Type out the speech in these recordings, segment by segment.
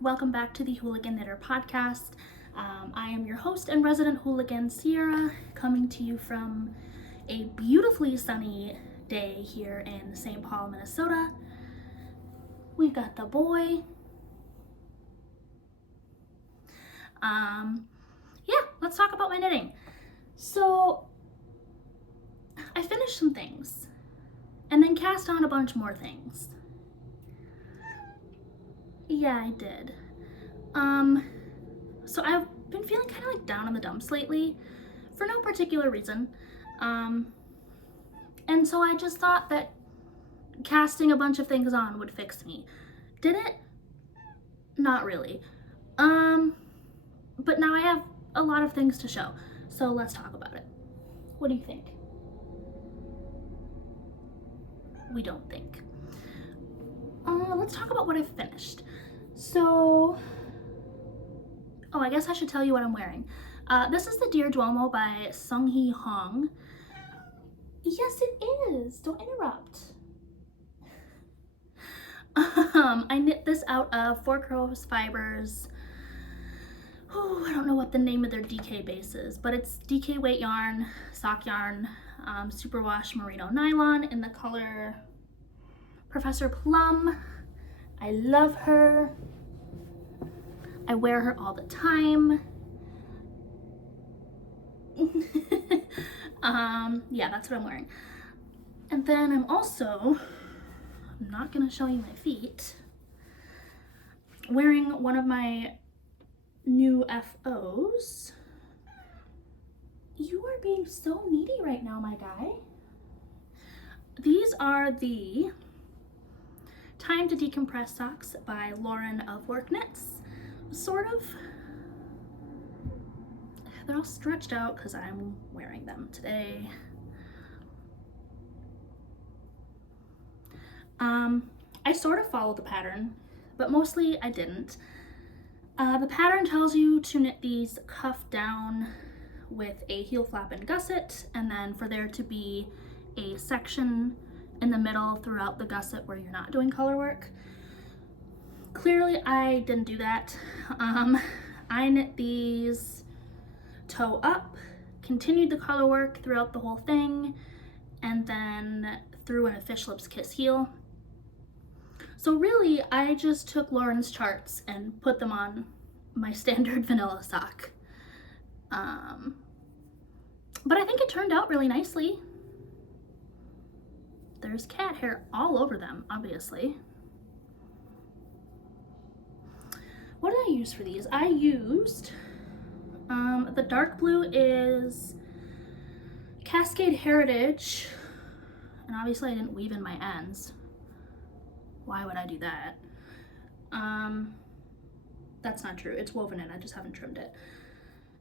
welcome back to the Hooligan Knitter podcast. I am your host and resident hooligan, Sierra, coming to you from a beautifully sunny day here in St. Paul, Minnesota. We've got the boy. Let's talk about my knitting. So, I finished some things and then cast on a bunch more things. Yeah, I did. So I've been feeling kind of like down in the dumps lately for no particular reason. And so I just thought that casting a bunch of things on would fix me. Did it? Not really. But now I have a lot of things to show. So let's talk about it. What do you think? We don't think. Let's talk about what I've finished. So, I guess I should tell you what I'm wearing. This is the Dear Duomo by Sung-hee Hong. Yes, it is. Don't interrupt. I knit this out of 4 Crows Fibers. Oh, I don't know what the name of their DK base is, but it's DK weight yarn, sock yarn, superwash merino nylon in the color Professor Plum. I love her. I wear her all the time. Yeah, that's what I'm wearing. And then I'm not gonna show you my feet, wearing one of my new FOs. You are being so needy right now, my guy. These are the Time to Decompress socks by Lauren of Work Knits. Sort of. They're all stretched out because I'm wearing them today. I sort of followed the pattern, but mostly I didn't. The pattern tells you to knit these cuff down with a heel flap and gusset, and then for there to be a section in the middle throughout the gusset where you're not doing color work. Clearly I didn't do that. I knit these toe up, continued the color work throughout the whole thing, and then threw in a fish lips kiss heel. So really I just took Lauren's charts and put them on my standard vanilla sock. But I think it turned out really nicely. There's cat hair all over them, obviously. What did I use for these? I used, the dark blue is Cascade Heritage, and obviously I didn't weave in my ends. Why would I do that? That's not true. It's woven in, I just haven't trimmed it.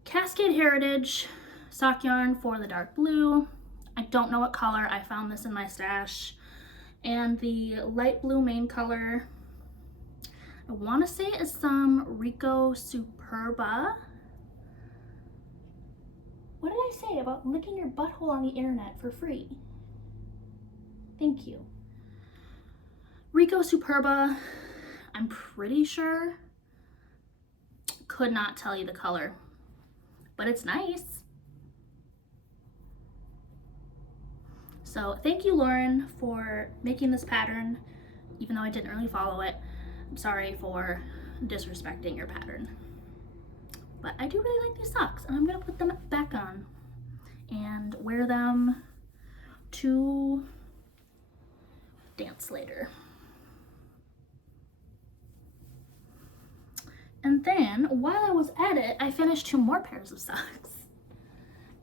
Cascade Heritage sock yarn for the dark blue. I don't know what color. I found this in my stash. And the light blue main color, I want to say is some Rico Superba. What did I say about licking your butthole on the internet for free? Thank you. Rico Superba, I'm pretty sure. Could not tell you the color, but it's nice. So thank you, Lauren, for making this pattern, even though I didn't really follow it. I'm sorry for disrespecting your pattern. But I do really like these socks, and I'm gonna put them back on and wear them to dance later. And then, while I was at it, I finished 2 more pairs of socks.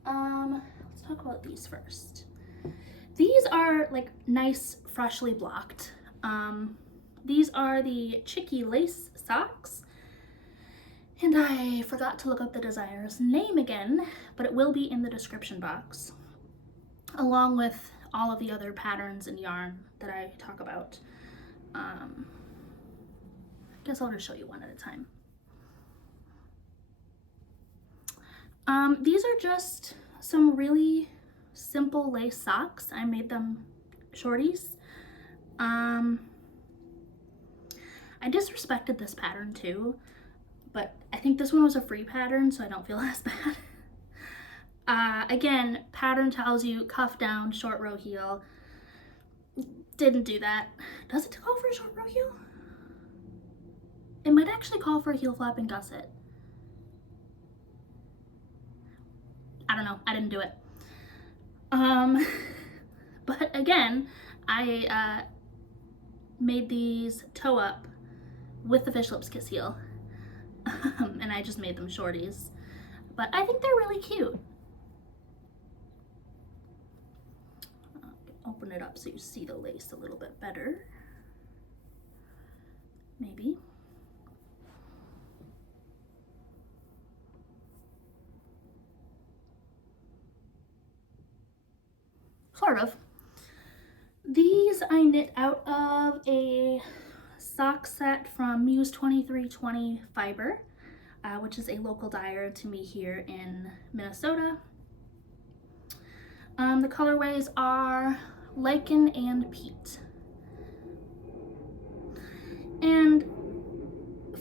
Let's talk about these first. These are like nice, freshly blocked. These are the Chicky lace socks. And I forgot to look up the designer's name again, but it will be in the description box, along with all of the other patterns and yarn that I talk about. I guess I'll just show you one at a time. These are just some really simple lace socks. I made them shorties. I I disrespected this pattern too, but I think this one was a free pattern, so I don't feel as bad. Again, pattern tells you cuff down, short row heel. Didn't do that. Does it call for a short row heel? It might actually call for a heel flap and gusset. I don't know, I didn't do it. But again, I made these toe up with the fish lips kiss heel. And I just made them shorties. But I think they're really cute. Open it up so you see the lace a little bit better. Maybe. Sort of. These I knit out of a sock set from Muse 2320 Fiber, which is a local dyer to me here in Minnesota. The colorways are Lichen and Peat. And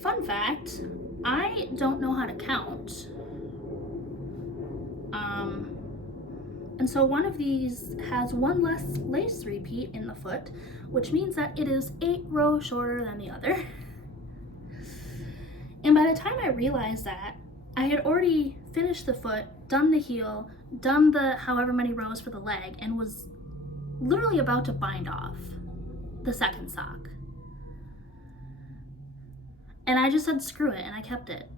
fun fact, I don't know how to count. And so one of these has one less lace repeat in the foot, which means that it is 8 rows shorter than the other. And by the time I realized that, I had already finished the foot, done the heel, done the however many rows for the leg, and was literally about to bind off the second sock. And I just said screw it, and I kept it.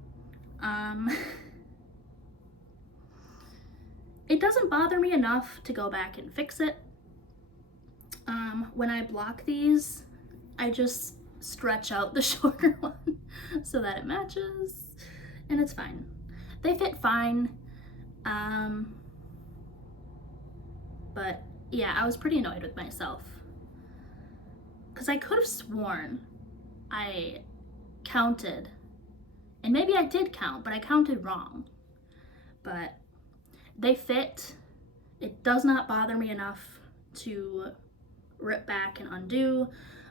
It doesn't bother me enough to go back and fix it. When I block these, I just stretch out the shorter one so that it matches, and it's fine. They fit fine. But yeah, I was pretty annoyed with myself because I could have sworn I counted, and maybe I did count, but I counted wrong. But they fit. It does not bother me enough to rip back and undo.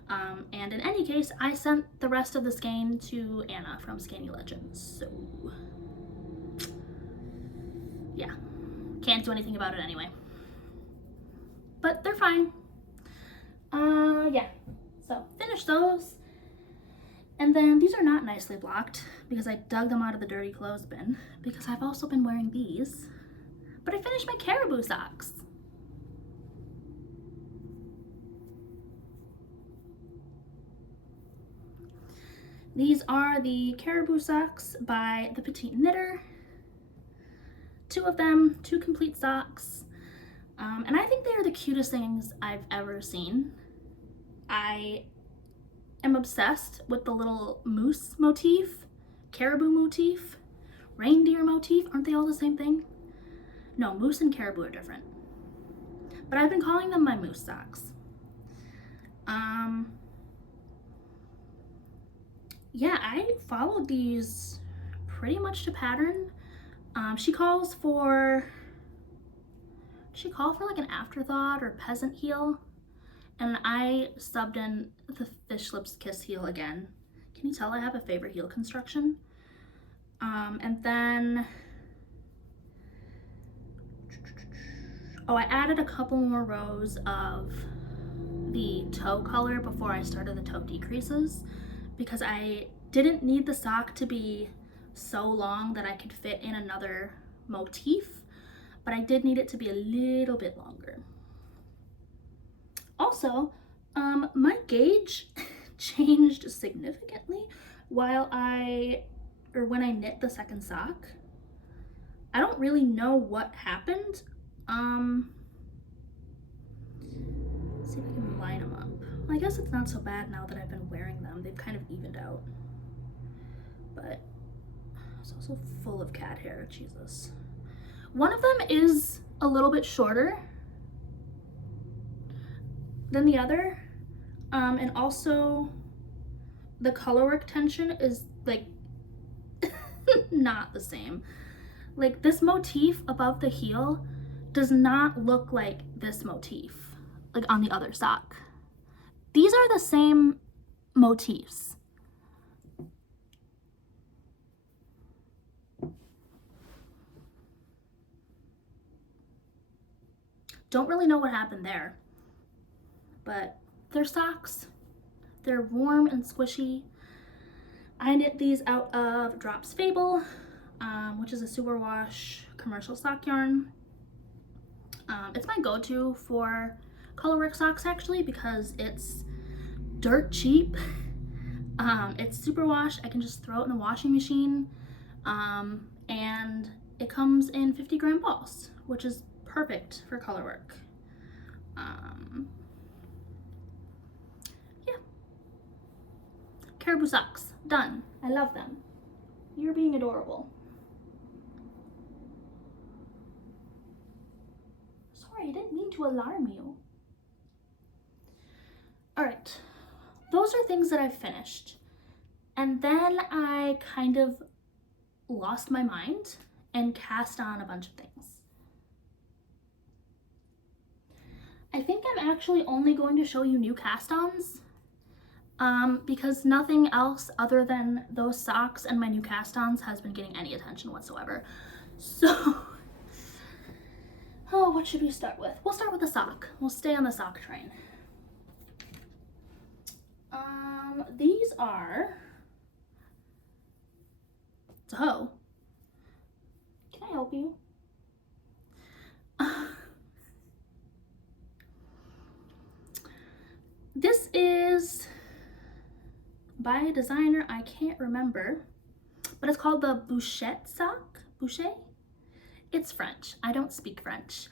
And in any case, I sent the rest of the skein to Anna from Skeiny Legends. So yeah, can't do anything about it anyway. But they're fine. Yeah, so finished those. And then these are not nicely blocked because I dug them out of the dirty clothes bin because I've also been wearing these. But I finished my Caribou socks. These are the Caribou socks by the Petite Knitter. 2 of them, 2 complete socks. And I think they are the cutest things I've ever seen. I am obsessed with the little moose motif, caribou motif, reindeer motif. Aren't they all the same thing? No, moose and caribou are different. But I've been calling them my moose socks. Yeah, I followed these pretty much to pattern. She calls for like an afterthought or peasant heel, and I subbed in the fish lips kiss heel again. Can you tell I have a favorite heel construction? And then I added a couple more rows of the toe color before I started the toe decreases because I didn't need the sock to be so long that I could fit in another motif, but I did need it to be a little bit longer. Also, my gauge changed significantly when I knit the second sock. I don't really know what happened. Let's see if I can line them up. Well, I guess it's not so bad now that I've been wearing them. They've kind of evened out. But it's also full of cat hair, Jesus. One of them is a little bit shorter than the other. And also the colorwork tension is like not the same. Like this motif above the heel does not look like this motif, like on the other sock. These are the same motifs, Don't really know what happened there, but they're socks. They're warm and squishy. I knit these out of Drops Fabel, which is a superwash commercial sock yarn. It's my go-to for colorwork socks actually because it's dirt cheap. It's superwash. I can just throw it in a washing machine, and it comes in 50-gram balls, which is perfect for colorwork. Yeah. Caribou socks, done. I love them. You're being adorable. Sorry, I didn't mean to alarm you. All right, those are things that I've finished. And then I kind of lost my mind and cast on a bunch of things. I think I'm actually only going to show you new cast-ons because nothing else other than those socks and my new cast-ons has been getting any attention whatsoever. So, oh, what should we start with? We'll start with the sock. We'll stay on the sock train. These are, it's a hoe. Can I help you? This is by a designer I can't remember, but it's called the Bûchettes sock. Bûchettes? It's French. I don't speak French.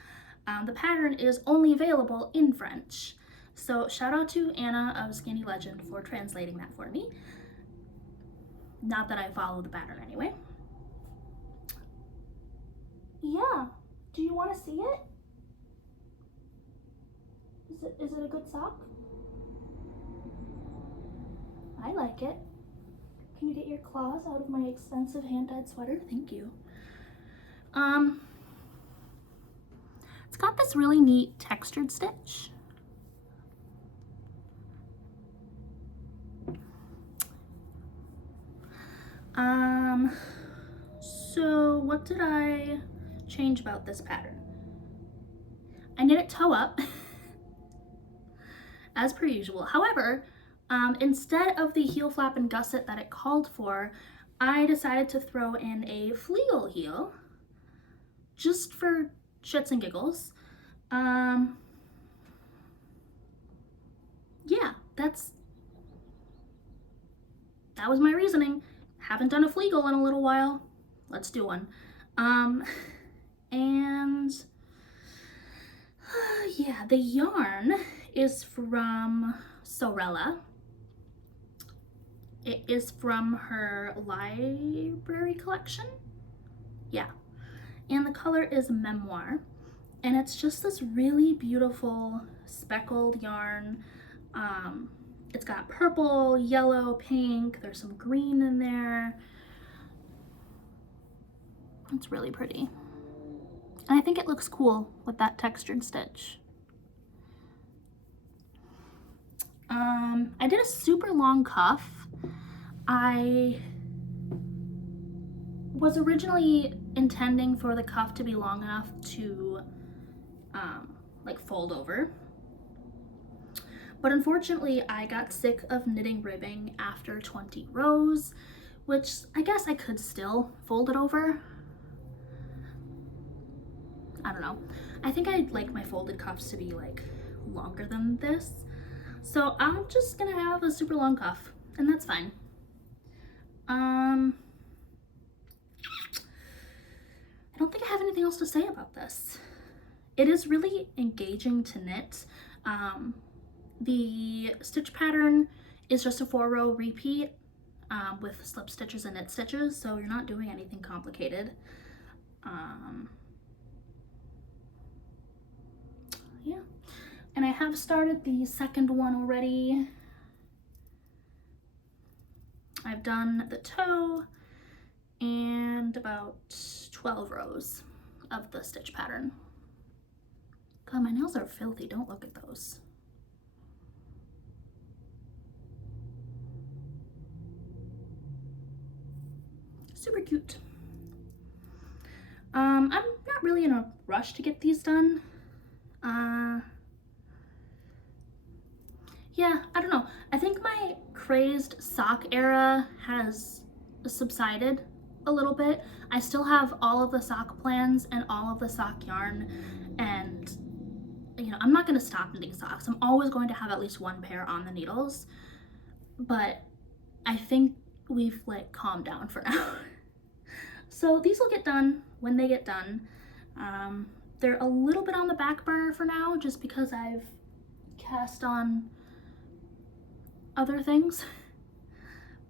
The pattern is only available in French. So shout out to Anna of Skinny Legend for translating that for me. Not that I follow the pattern anyway. Yeah. Do you want to see it? Is it a good sock? I like it. Can you get your claws out of my expensive hand-dyed sweater? Thank you. It's got this really neat textured stitch. So what did I change about this pattern? I knit it toe up, as per usual. However, instead of the heel flap and gusset that it called for, I decided to throw in a fleal heel, just for shits and giggles. Yeah, that was my reasoning. Haven't done a fleagle in a little while. Let's do one. And yeah, the yarn is from Sewrella. It is from her library collection. Yeah. And the color is Memoir. And it's just this really beautiful speckled yarn. It's got purple, yellow, pink. There's some green in there. It's really pretty. And I think it looks cool with that textured stitch. I did a super long cuff. I was originally intending for the cuff to be long enough to like fold over. But unfortunately, I got sick of knitting ribbing after 20 rows, which I guess I could still fold it over. I don't know. I think I'd like my folded cuffs to be like longer than this. So I'm just gonna have a super long cuff, and that's fine. I don't think I have anything else to say about this. It is really engaging to knit. The stitch pattern is just a 4-row repeat with slip stitches and knit stitches, so you're not doing anything complicated. Yeah, and I have started the second one already. I've done the toe and about 12 rows of the stitch pattern. God, my nails are filthy. Don't look at those. Super cute. I'm not really in a rush to get these done. Yeah, I don't know. I think my crazed sock era has subsided a little bit. I still have all of the sock plans and all of the sock yarn, and you know, I'm not going to stop knitting socks. I'm always going to have at least one pair on the needles, but I think we've like calmed down for now. So these will get done when they get done. They're a little bit on the back burner for now just because I've cast on other things,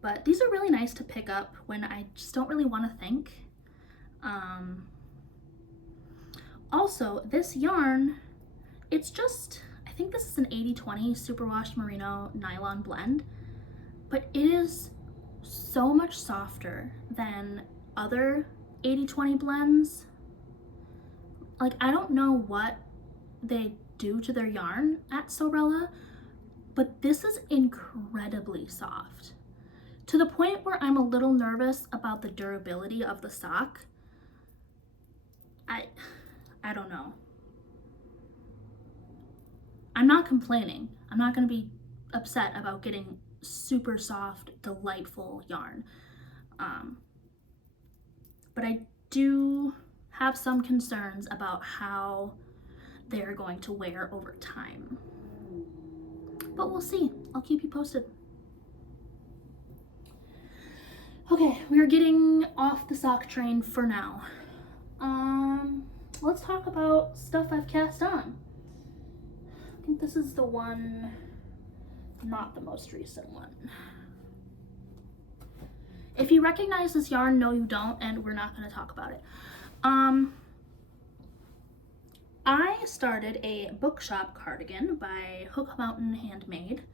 but these are really nice to pick up when I just don't really want to think. Also, this yarn, it's just, I think this is an 80/20 superwash merino nylon blend, but it is so much softer than other 80/20 blends. Like, I don't know what they do to their yarn at Sewrella, but this is incredibly soft, to the point where I'm a little nervous about the durability of the sock. I don't know. I'm not complaining. I'm not going to be upset about getting super soft, delightful yarn. But I do have some concerns about how they're going to wear over time. But we'll see. I'll keep you posted. Okay, we're getting off the sock train for now. Let's talk about stuff I've cast on. I think this is the one, not the most recent one. If you recognize this yarn, no you don't, and we're not going to talk about it. I started a Bookshop cardigan by Hook Mountain Handmade.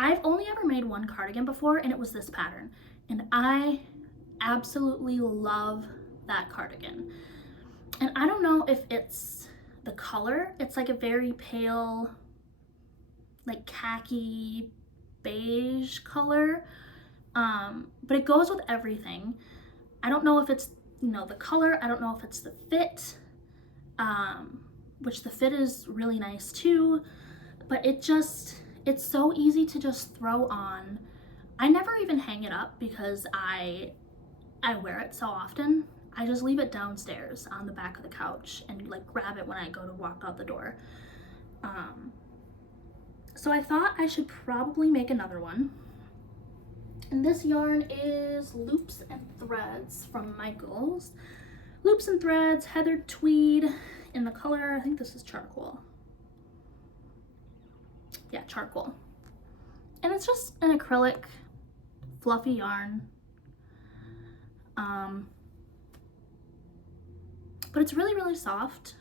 I've only ever made one cardigan before, and it was this pattern, and I absolutely love that cardigan. And I don't know if it's the color. It's like a very pale, like khaki beige color, but it goes with everything. I don't know if it's, you know, the color. I don't know if it's the fit, which the fit is really nice too, but it's so easy to just throw on. I never even hang it up because I wear it so often. I just leave it downstairs on the back of the couch and like grab it when I go to walk out the door. So I thought I should probably make another one. And this yarn is Loops and Threads from Michaels. Loops and Threads, heathered tweed in the color, I think this is charcoal. Yeah, charcoal. And it's just an acrylic fluffy yarn. But it's really, really soft.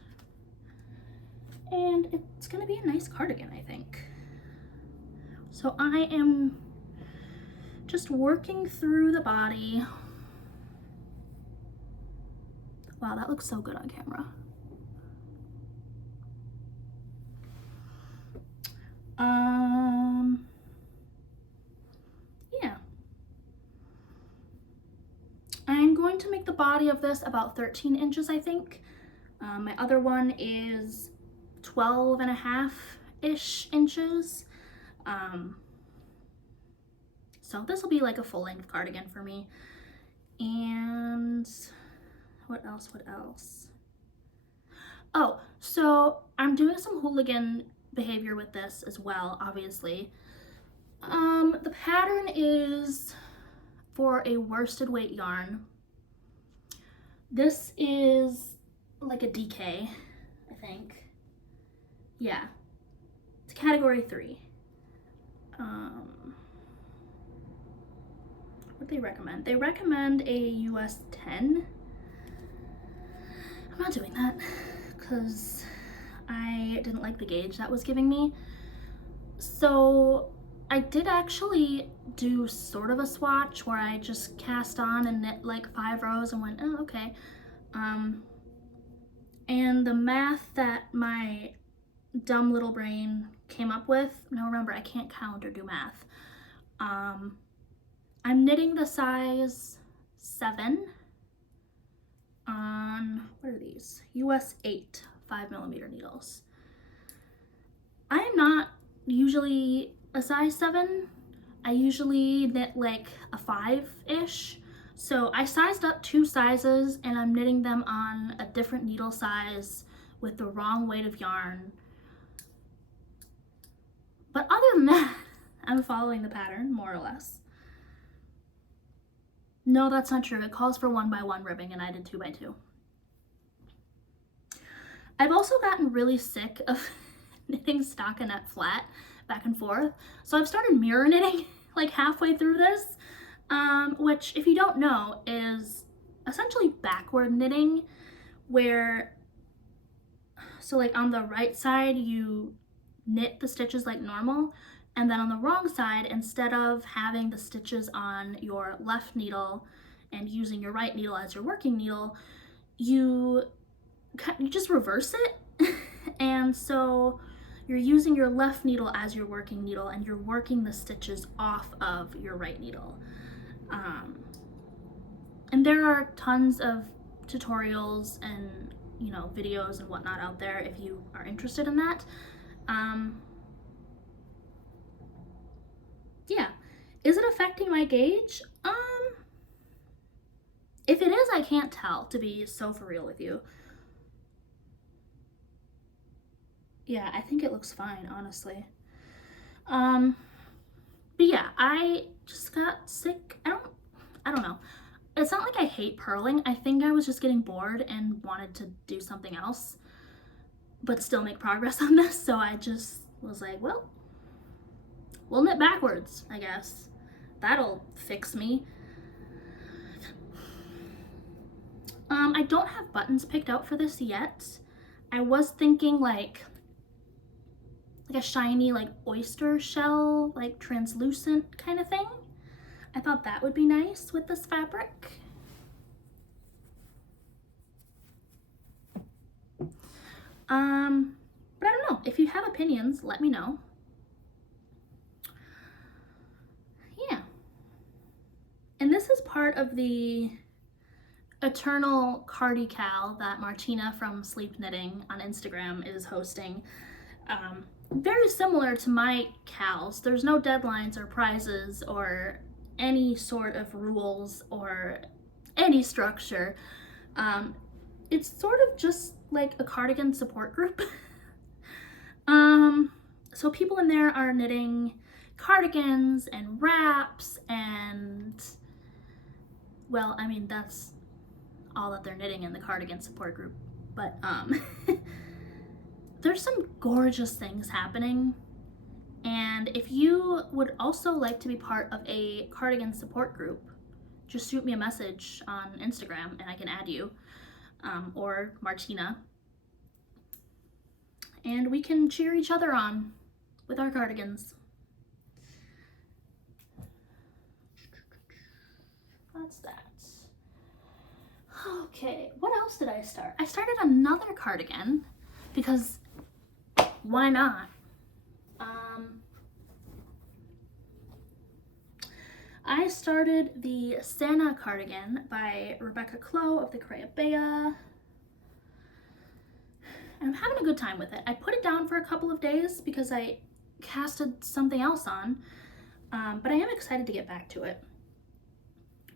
And it's gonna be a nice cardigan, I think. So I am just working through the body. Wow, that looks so good on camera. Yeah. I'm going to make the body of this about 13 inches, I think. My other one is 12.5-ish inches. So this will be like a full-length cardigan for me. And what else? Oh, so I'm doing some Hooligan behavior with this as well, obviously. The pattern is for a worsted weight yarn. This is like a DK, I think. Yeah, it's category 3. What do they recommend? They recommend a US 10. I'm not doing that because I didn't like the gauge that was giving me. So I did actually do sort of a swatch where I just cast on and knit like 5 rows and went, oh, okay. And the math that my dumb little brain came up with, now remember, I can't count or do math. I'm knitting the size 7 on, what are these? US 8 5mm needles. I am not usually a size 7. I usually knit like a 5-ish. So I sized up 2 sizes and I'm knitting them on a different needle size with the wrong weight of yarn. But other than that, I'm following the pattern, more or less. No, that's not true. It calls for 1x1 ribbing and I did 2x2. I've also gotten really sick of knitting stockinette flat back and forth. So I've started mirror knitting like halfway through this, which if you don't know is essentially backward knitting, where, so like on the right side you knit the stitches like normal, and then on the wrong side, instead of having the stitches on your left needle and using your right needle as your working needle, you just reverse it. And so you're using your left needle as your working needle and you're working the stitches off of your right needle. And there are tons of tutorials and, you know, videos and whatnot out there if you are interested in that. Yeah. Is it affecting my gauge? If it is, I can't tell, to be so for real with you. Yeah, I think it looks fine, honestly. But yeah, I just got sick. I don't know. It's not like I hate purling. I think I was just getting bored and wanted to do something else, but still make progress on this. So I just was like, well, we'll knit backwards, I guess. That'll fix me. I don't have buttons picked out for this yet. I was thinking like a shiny like oyster shell, like translucent kind of thing. I thought that would be nice with this fabric. But I don't know. If you have opinions, let me know. Yeah. And this is part of the Eternal Cardical that Martina from Sleep Knitting on Instagram is hosting. Very similar to my cals. There's no deadlines or prizes or any sort of rules or any structure. It's sort of just like a cardigan support group. So people in there are knitting cardigans and wraps and, well, I mean, that's all that they're knitting in the cardigan support group. But there's some gorgeous things happening. And if you would also like to be part of a cardigan support group, just shoot me a message on Instagram and I can add you, or Martina. And we can cheer each other on with our cardigans. That's that. Okay, what else did I start? I started another cardigan because why not? I started the Sanna cardigan by Rebecca Clow of the Creabea. And I'm having a good time with it. I put it down for a couple of days because I casted something else on, but I am excited to get back to it.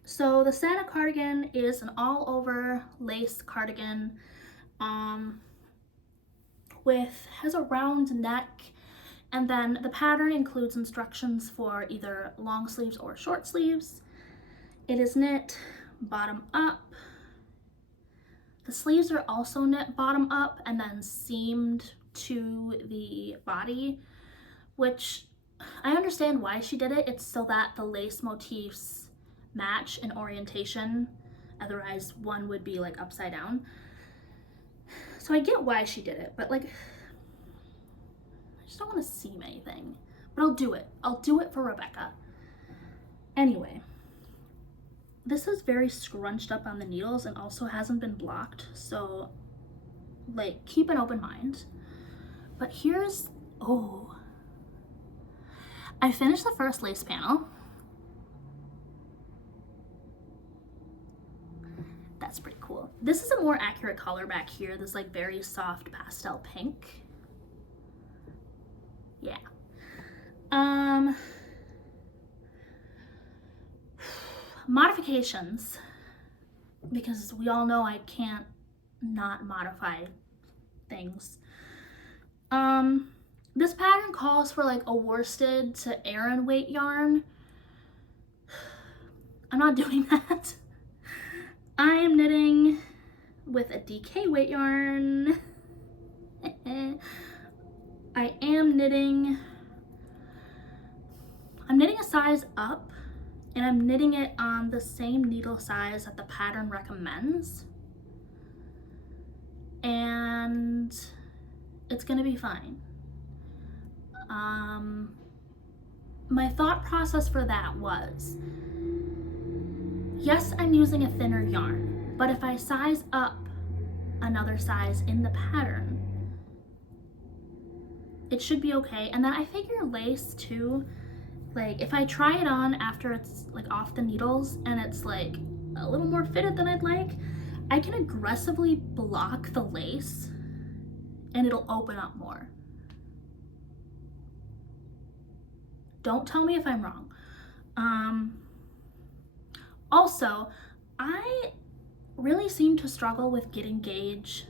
So the Sanna cardigan is an all-over lace cardigan has a round neck, and then the pattern includes instructions for either long sleeves or short sleeves. It is knit bottom up. The sleeves are also knit bottom up and then seamed to the body, which I understand why she did it. It's so that the lace motifs match in orientation. Otherwise, one would be like upside down. So I get why she did it, but like, I just don't want to seam anything. But I'll do it. I'll do it for Rebecca. Anyway, this is very scrunched up on the needles and also hasn't been blocked. So like, keep an open mind. But here's, oh, I finished the first lace panel. That that's pretty cool. This is a more accurate color back here, this like very soft pastel pink. Yeah. Modifications, because we all know I can't not modify things. This pattern calls for like a worsted to Aran weight yarn. I'm not doing that. I am knitting with a DK weight yarn. I'm knitting a size up, and I'm knitting it on the same needle size that the pattern recommends. And it's gonna be fine. My thought process for that was, yes, I'm using a thinner yarn, but if I size up another size in the pattern, it should be okay. And then I figure lace too, like if I try it on after it's like off the needles and it's like a little more fitted than I'd like, I can aggressively block the lace and it'll open up more. Don't tell me if I'm wrong. Also, I really seem to struggle with getting gauge,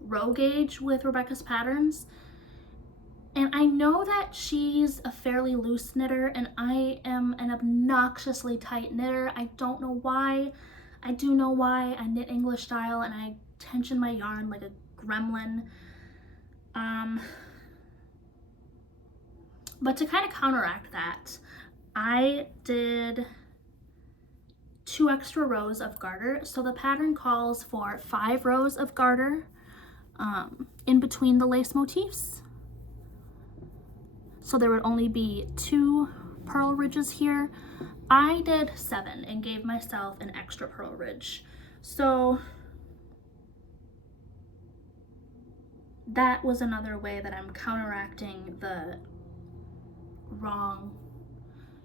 row gauge with Rebecca's patterns. And I know that she's a fairly loose knitter and I am an obnoxiously tight knitter. I don't know why. I do know why. I knit English style and I tension my yarn like a gremlin. But to kind of counteract that, I did 2 extra rows of garter. So the pattern calls for 5 rows of garter in between the lace motifs. So there would only be 2 purl ridges here. I did 7 and gave myself an extra purl ridge. So that was another way that I'm counteracting the wrong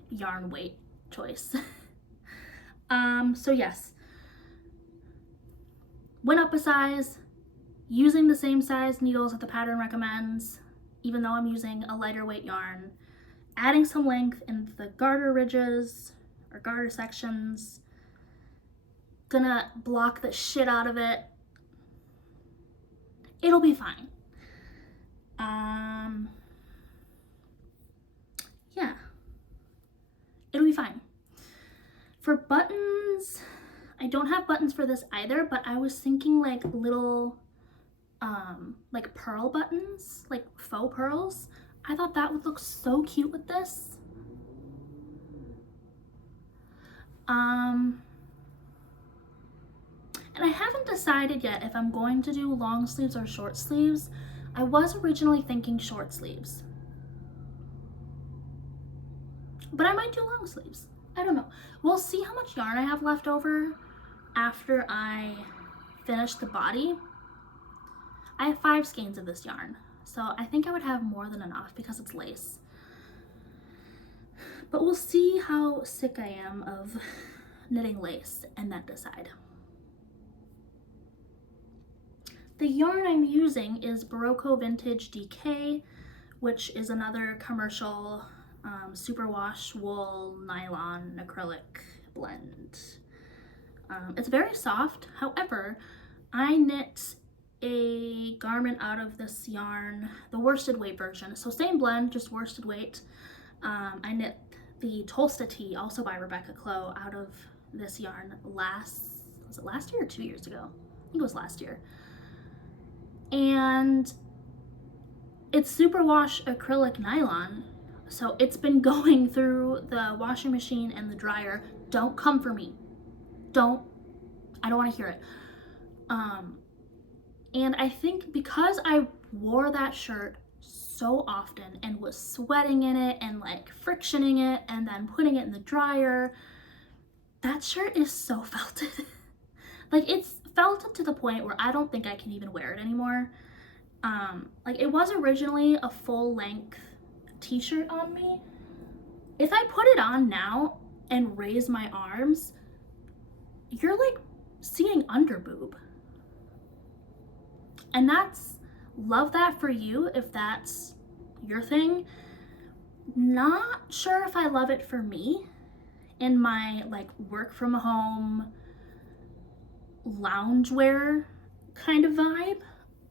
yarn weight choice. So yes, went up a size, using the same size needles that the pattern recommends, even though I'm using a lighter weight yarn, adding some length in the garter ridges or garter sections, gonna block the shit out of it. It'll be fine. Yeah, it'll be fine. For buttons, I don't have buttons for this either, but I was thinking like little like pearl buttons, like faux pearls. I thought that would look so cute with this. And I haven't decided yet if I'm going to do long sleeves or short sleeves. I was originally thinking short sleeves, but I might do long sleeves. I don't know. We'll see how much yarn I have left over after I finish the body. I have 5 skeins of this yarn, so I think I would have more than enough because it's lace. But we'll see how sick I am of knitting lace and then decide. The yarn I'm using is Barocco Vintage DK, which is another commercial superwash wool nylon acrylic blend. It's very soft. However, I knit a garment out of this yarn, the worsted weight version. So same blend, just worsted weight. I knit the Tolsta tee, also by Rebecca Clow, out of this yarn was it last year or 2 years ago? I think it was last year. And it's superwash acrylic nylon, so it's been going through the washing machine and the dryer. Don't come for me. I don't want to hear it. And I think because I wore that shirt so often and was sweating in it and like frictioning it and then putting it in the dryer, that shirt is so felted. Like it's felted to the point where I don't think I can even wear it anymore. Like it was originally a full length t-shirt on me. If I put it on now and raise my arms, you're like seeing under boob. And love that for you if that's your thing. Not sure if I love it for me in my like work from home loungewear kind of vibe.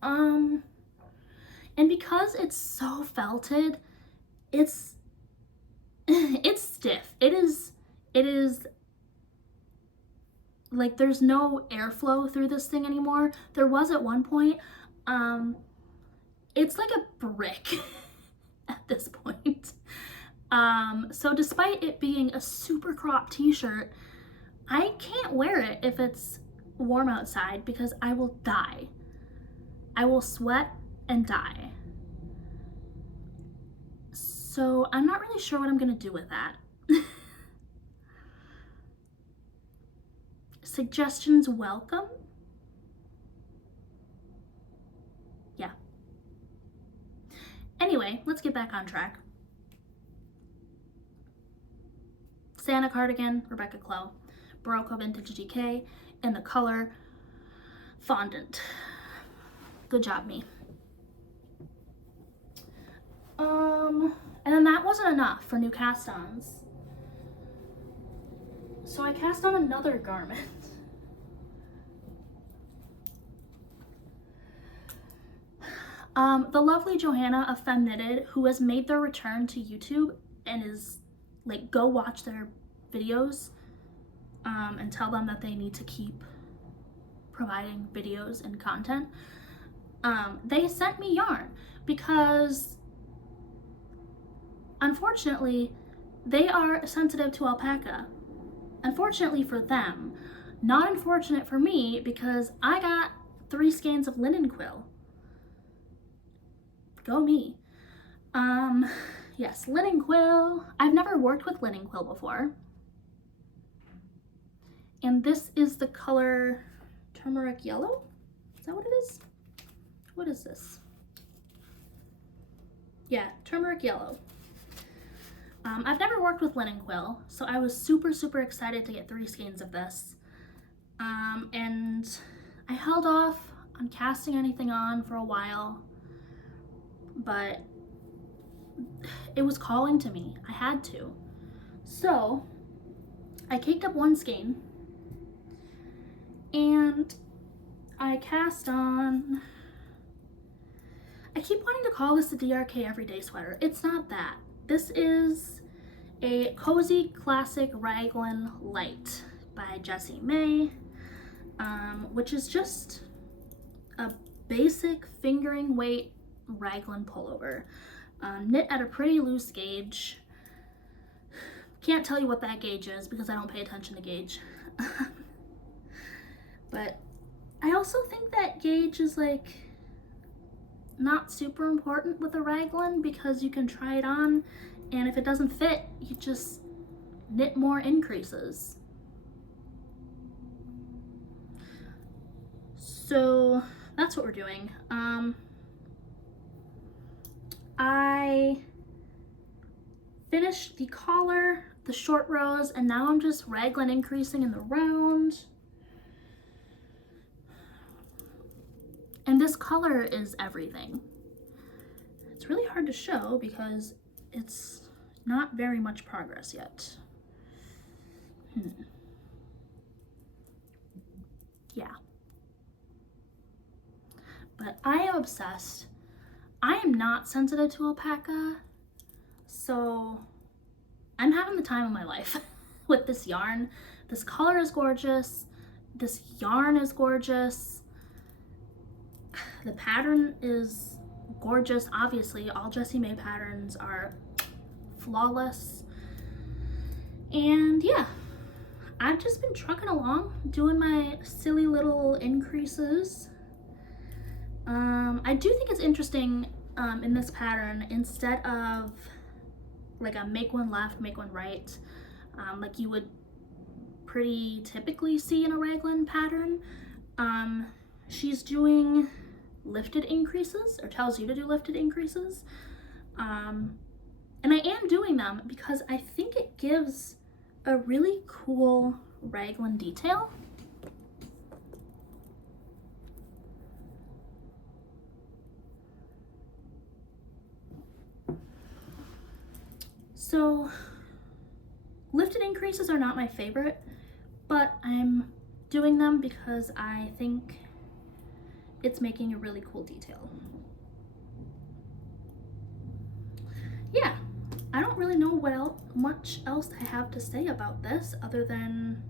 And because it's so felted, it's stiff. It is like there's no airflow through this thing anymore. There was at one point. It's like a brick at this point. So despite it being a super cropped t-shirt, I can't wear it if it's warm outside because I will die. I will sweat and die. So I'm not really sure what I'm gonna do with that. Suggestions welcome. Yeah. Anyway, let's get back on track. Sanna cardigan, Rebecca Clow, Barocco Vintage GK, in the color Fondant. Good job, me. And then that wasn't enough for new cast-ons. So I cast on another garment. The lovely Johanna of Femme Knitted, who has made their return to YouTube and is like, go watch their videos and tell them that they need to keep providing videos and content. They sent me yarn because unfortunately they are sensitive to alpaca. Unfortunately for them, not unfortunate for me because I got 3 skeins of linen quill. Go me. Yes, linen quill. I've never worked with linen quill before. And this is the color turmeric yellow. Is that what it is? What is this? Yeah, turmeric yellow. I've never worked with linen quill, so I was super, super excited to get 3 skeins of this. And I held off on casting anything on for a while, but it was calling to me. I had to. So I caked up 1 skein and I cast on, I keep wanting to call this a DRK everyday sweater. It's not that. This is a cozy classic Raglan Lite by Jessie May, which is just a basic fingering weight Raglan pullover, knit at a pretty loose gauge. Can't tell you what that gauge is because I don't pay attention to gauge. But I also think that gauge is like not super important with a Raglan because you can try it on and if it doesn't fit, you just knit more increases. So that's what we're doing. I finished the collar, the short rows, and now I'm just Raglan increasing in the round. And this color is everything. It's really hard to show because it's not very much progress yet. Yeah. But I am obsessed. I am not sensitive to alpaca, so I'm having the time of my life with this yarn. This color is gorgeous. This yarn is gorgeous. The pattern is gorgeous. Obviously, all Jessie May patterns are flawless. And yeah, I've just been trucking along, doing my silly little increases. I do think it's interesting in this pattern, instead of like a make one left, make one right, like you would pretty typically see in a Raglan pattern, she's doing lifted increases, or tells you to do lifted increases. And I am doing them because I think it gives a really cool Raglan detail. So lifted increases are not my favorite, but I'm doing them because I think it's making a really cool detail. Yeah, I don't really know much else I have to say about this other than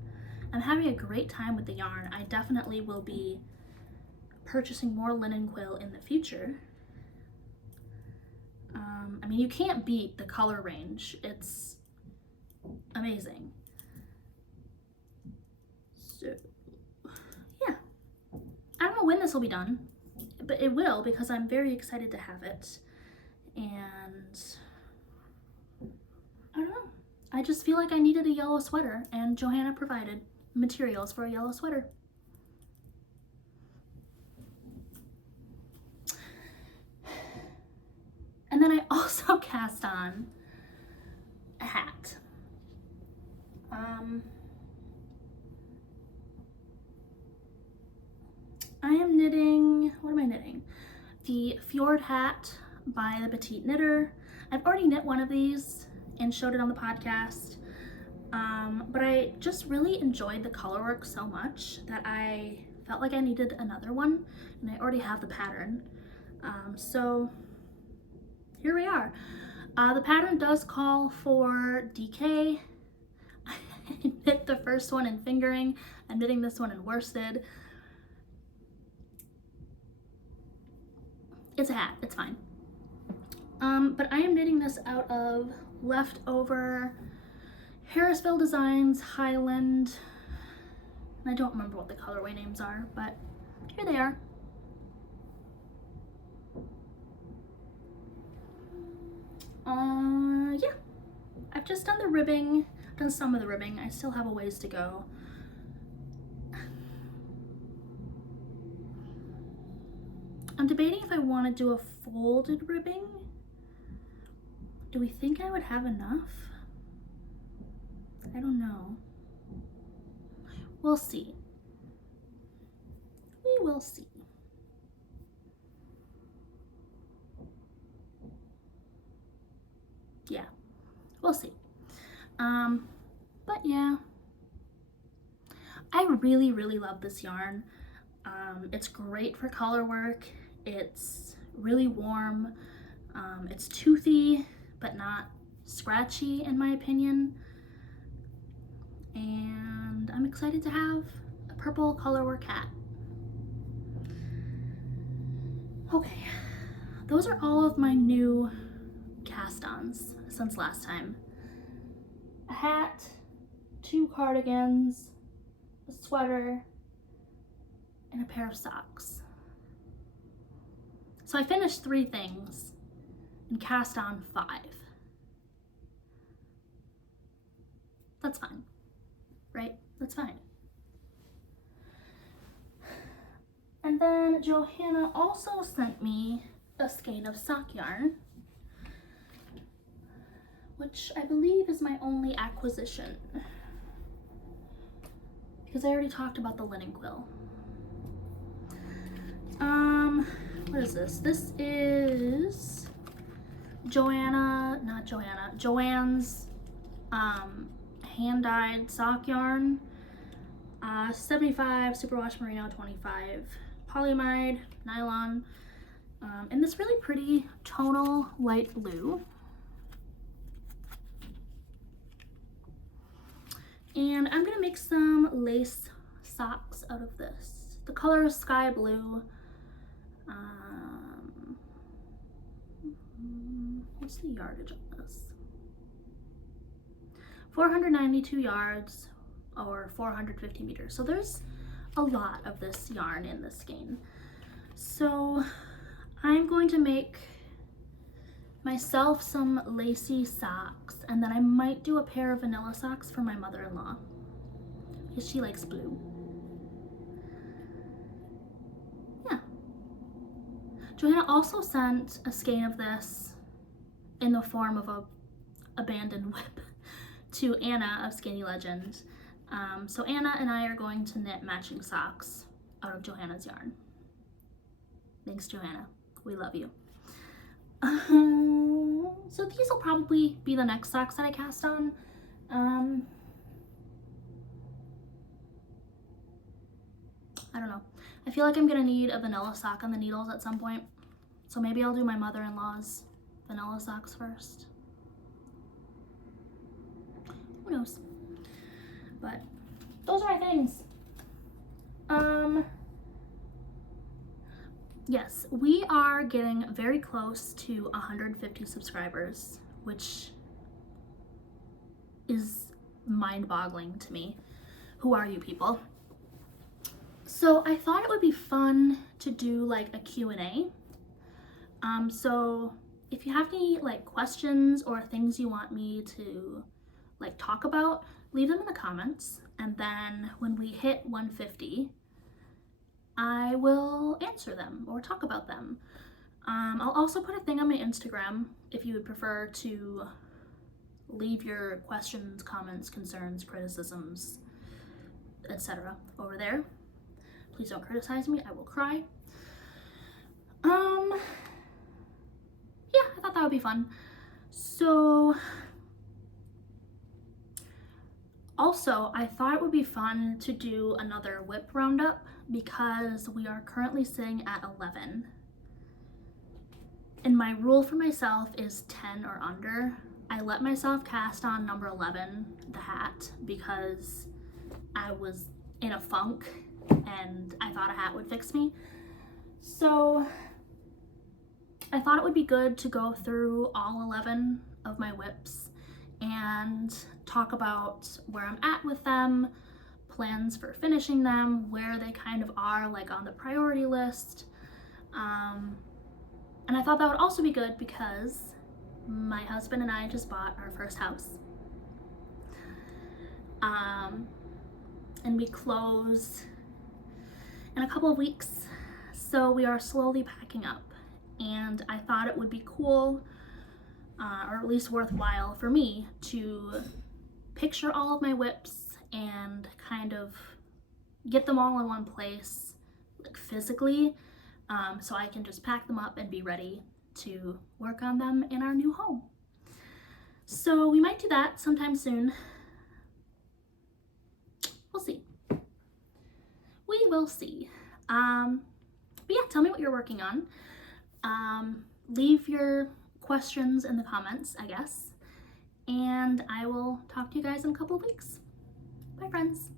I'm having a great time with the yarn. I definitely will be purchasing more linen quill in the future. I mean, you can't beat the color range. It's amazing. So, yeah. I don't know when this will be done, but it will because I'm very excited to have it. And I don't know. I just feel like I needed a yellow sweater, and Johanna provided materials for a yellow sweater. And then I also cast on a hat. I am knitting, what am I knitting? The Fjord hat by the Petite knitter. I've already knit one of these and showed it on the podcast, but I just really enjoyed the color work so much that I felt like I needed another one, and I already have the pattern. So here we are. The pattern does call for DK. I knit the first one in fingering. I'm knitting this one in worsted. It's a hat, it's fine. But I am knitting this out of leftover Harrisville Designs Highland. I don't remember what the colorway names are, but here they are. Yeah, I've just done the ribbing, done some of the ribbing. I still have a ways to go. I'm debating if I want to do a folded ribbing. Do we think I would have enough? I don't know. We'll see. We will see. Yeah, we'll see. But yeah, I really, really love this yarn. It's great for color work. It's really warm. It's toothy, but not scratchy in my opinion. And I'm excited to have a purple colorwork hat. Okay, those are all of my new cast-ons since last time. A hat, 2 cardigans, a sweater, and a pair of socks. So I finished 3 things and cast on 5. That's fine, right? That's fine. And then Johanna also sent me a skein of sock yarn, which I believe is my only acquisition, because I already talked about the linen quill. What is this? This is Joanne's hand-dyed sock yarn. 75 superwash merino, 25 polyamide nylon, in this really pretty tonal light blue. And I'm gonna make some lace socks out of this. The color is sky blue. What's the yardage on this? 492 yards or 450 meters. So there's a lot of this yarn in this skein. So I'm going to make myself some lacy socks, and then I might do a pair of vanilla socks for my mother-in-law because she likes blue. Yeah. Johanna also sent a skein of this in the form of a abandoned whip to Anna of Skinny Legend. So Anna and I are going to knit matching socks out of Johanna's yarn. Thanks, Johanna. We love you. So these will probably be the next socks that I cast on. I don't know. I feel like I'm gonna need a vanilla sock on the needles at some point. So maybe I'll do my mother-in-law's vanilla socks first. Who knows? But those are my things. Yes, we are getting very close to 150 subscribers, which is mind-boggling to me. Who are you people? So I thought it would be fun to do like a Q&A. So if you have any like questions or things you want me to like talk about, leave them in the comments, and then when we hit 150, I will answer them or talk about them. I'll also put a thing on my Instagram if you would prefer to leave your questions, comments, concerns, criticisms, etc. over there. Please don't criticize me, I will cry. Yeah, I thought that would be fun. So also, I thought it would be fun to do another whip roundup because we are currently sitting at 11. And my rule for myself is 10 or under. I let myself cast on number 11, the hat, because I was in a funk and I thought a hat would fix me. So I thought it would be good to go through all 11 of my whips and talk about where I'm at with them, plans for finishing them, where they kind of are like on the priority list. And I thought that would also be good because my husband and I just bought our first house. And we close in a couple of weeks. So we are slowly packing up. And I thought it would be cool, or at least worthwhile for me to picture all of my whips and kind of get them all in one place, like physically, so I can just pack them up and be ready to work on them in our new home. So we might do that sometime soon. We'll see. We will see. But yeah, tell me what you're working on. Leave your questions in the comments, I guess. And I will talk to you guys in a couple of weeks. Bye, friends.